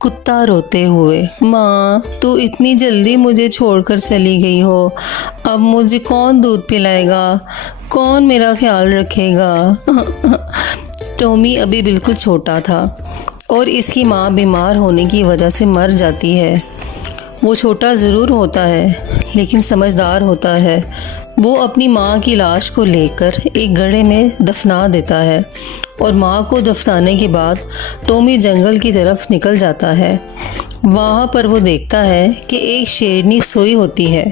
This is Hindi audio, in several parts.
कुत्ता रोते हुए, माँ तू इतनी जल्दी मुझे छोड़कर चली गई हो, अब मुझे कौन दूध पिलाएगा, कौन मेरा ख्याल रखेगा। टॉमी अभी बिल्कुल छोटा था और इसकी माँ बीमार होने की वजह से मर जाती है। वो छोटा ज़रूर होता है लेकिन समझदार होता है। वो अपनी माँ की लाश को लेकर एक गड्ढे में दफना देता है और माँ को दफनाने के बाद टॉमी जंगल की तरफ निकल जाता है। वहाँ पर वो देखता है कि एक शेरनी सोई होती है।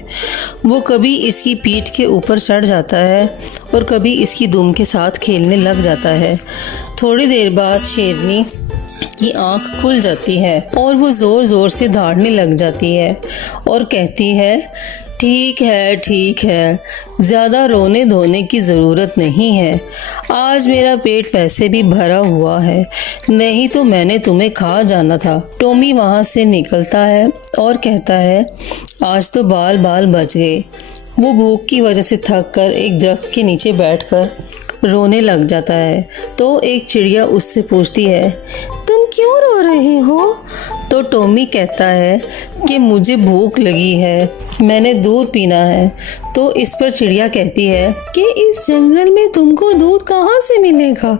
वो कभी इसकी पीठ के ऊपर चढ़ जाता है और कभी इसकी दुम के साथ खेलने लग जाता है। थोड़ी देर बाद शेरनी की आंख खुल जाती है और वो ज़ोर ज़ोर से दहाड़ने लग जाती है और कहती है, ठीक है, ज़्यादा रोने धोने की ज़रूरत नहीं है। आज मेरा पेट वैसे भी भरा हुआ है, नहीं तो मैंने तुम्हें खा जाना था। टॉमी वहाँ से निकलता है और कहता है, आज तो बाल बाल बच गए। वो भूख की वजह से थक कर एक दरख्त के नीचे बैठकर रोने लग जाता है। तो एक चिड़िया उससे पूछती है, तुम क्यों रो रहे हो? तो टॉमी कहता है कि मुझे भूख लगी है, मैंने दूध पीना है। तो इस पर चिड़िया कहती है कि इस जंगल में तुमको दूध कहाँ से मिलेगा?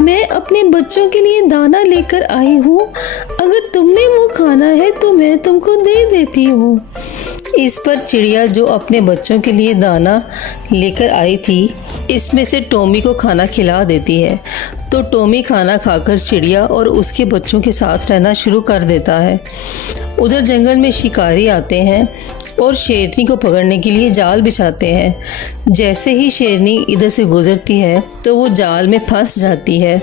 मैं अपने बच्चों के लिए दाना लेकर आई हूँ, अगर तुमने वो खाना है तो मैं तुमको दे देती हूँ। इस पर चिड़िया जो अपने बच्चों के लिए दाना लेकर आई थी, इसमें से टॉमी को खाना खिला देती है। तो टॉमी खाना खाकर चिड़िया और उसके बच्चों के साथ रहना शुरू कर देता है। उधर जंगल में शिकारी आते हैं और शेरनी को पकड़ने के लिए जाल बिछाते हैं। जैसे ही शेरनी इधर से गुजरती है तो वो जाल में फंस जाती है।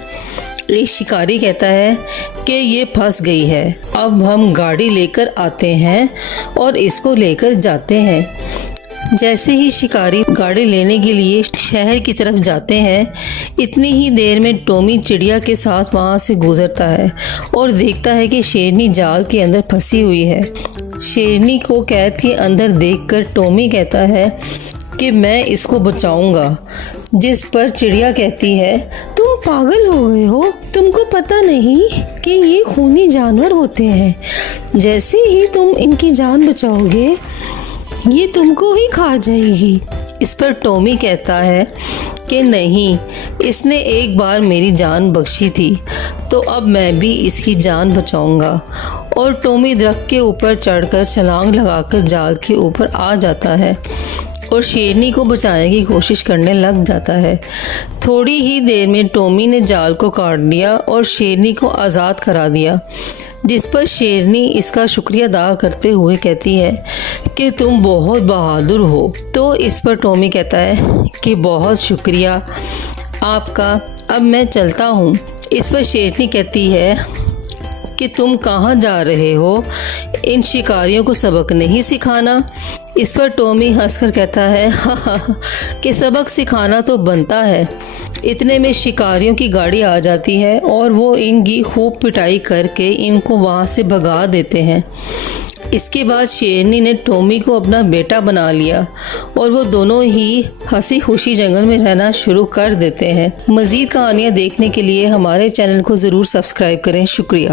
एक शिकारी कहता है कि ये फंस गई है, अब हम गाड़ी लेकर आते हैं और इसको लेकर जाते हैं। जैसे ही शिकारी गाड़ी लेने के लिए शहर की तरफ जाते हैं, इतनी ही देर में टॉमी चिड़िया के साथ वहाँ से गुजरता है और देखता है कि शेरनी जाल के अंदर फंसी हुई है। शेरनी को कैद के अंदर देखकर टॉमी कहता है कि मैं इसको बचाऊंगा। जिस पर चिड़िया कहती है, तुम पागल हो गए हो, तुमको पता नहीं कि ये खूनी जानवर होते हैं, जैसे ही तुम इनकी जान बचाओगे ये तुमको ही खा जाएगी। इस पर टॉमी कहता है कि नहीं, इसने एक बार मेरी जान बख्शी थी तो अब मैं भी इसकी जान बचाऊंगा। और टॉमी दरख्त के ऊपर चढ़कर छलांग लगाकर जाल के ऊपर आ जाता है और शेरनी को बचाने की कोशिश करने लग जाता है। थोड़ी ही देर में टॉमी ने जाल को काट दिया और शेरनी को आज़ाद करा दिया। जिस पर शेरनी इसका शुक्रिया अदा करते हुए कहती है कि तुम बहुत बहादुर हो। तो इस पर टॉमी कहता है कि बहुत शुक्रिया आपका, अब मैं चलता हूँ। इस पर शेरनी कहती है कि तुम कहाँ जा रहे हो, इन शिकारियों को सबक नहीं सिखाना? इस पर टॉमी हंसकर कहता है, हाँ कि सबक सिखाना तो बनता है। इतने में शिकारियों की गाड़ी आ जाती है और वो इनकी खूब पिटाई करके इनको वहाँ से भगा देते हैं। इसके बाद शेरनी ने टॉमी को अपना बेटा बना लिया और वो दोनों ही हंसी खुशी जंगल में रहना शुरू कर देते हैं। मज़ीद कहानियाँ देखने के लिए हमारे चैनल को ज़रूर सब्सक्राइब करें। शुक्रिया।